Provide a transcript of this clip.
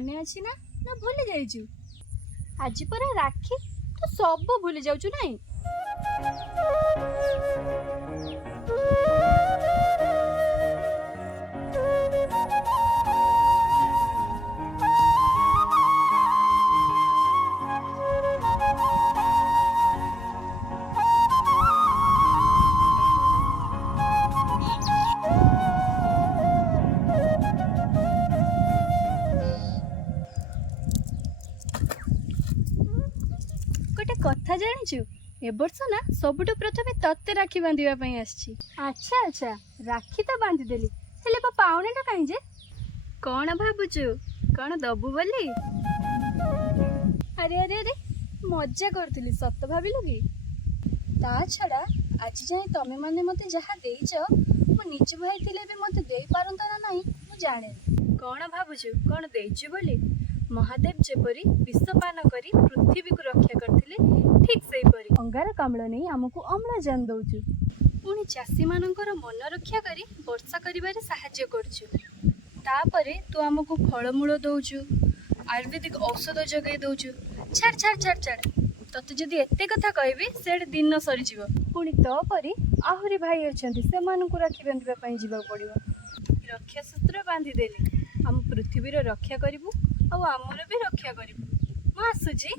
मने अछि ना ना भूली जाइछु? आज परा राखी तो सब भूली जाउछु नहीं? गोटे कथा जानिछु ए वर्ष ना सबुठु प्रथमे तत्ते राखी बांधिबा पई आछि। अच्छा अच्छा राखी तो बांधि देली हेले बा पाउनेटा काई जे कोन भाबुछु कोन दबु बोली? अरे अरे अरे मजा करथिली सत्य भाबिलु की? ता छड़ा आज जाए तमे माने मते जहा देइछ मो निज भाई थिले भी मते देई पारंता ना नहीं मु जाने। कोन भाबुछु कोन देइछु बोली? महादेव जेपरी विषपान करी पृथ्वी को रक्षा करथिले ठीक सेही परी अंगार कामल नहीं हमकु अम्लजान दउछु। पुणी चासी मानकर मन रक्षा करी वर्षा करिबारे सहाय्य करछु। तापरे तू हमकु फलमूल दउछु आयुर्वेदिक औषध जगाई दउछु। छाड़ छाड़ छाड़ छाड़ तते जदि एते कथा कहबी सेड दिन सरी जीव। पुणी तो परी आहुरी भाई अछंती से मानकु राखी बांधिबा पई जीवा पड़िबो। रक्षा सूत्र बांधि देली हम पृथ्वी रो रक्षा करिबु आ आमर भी रक्षा करिबु। मु आसुची।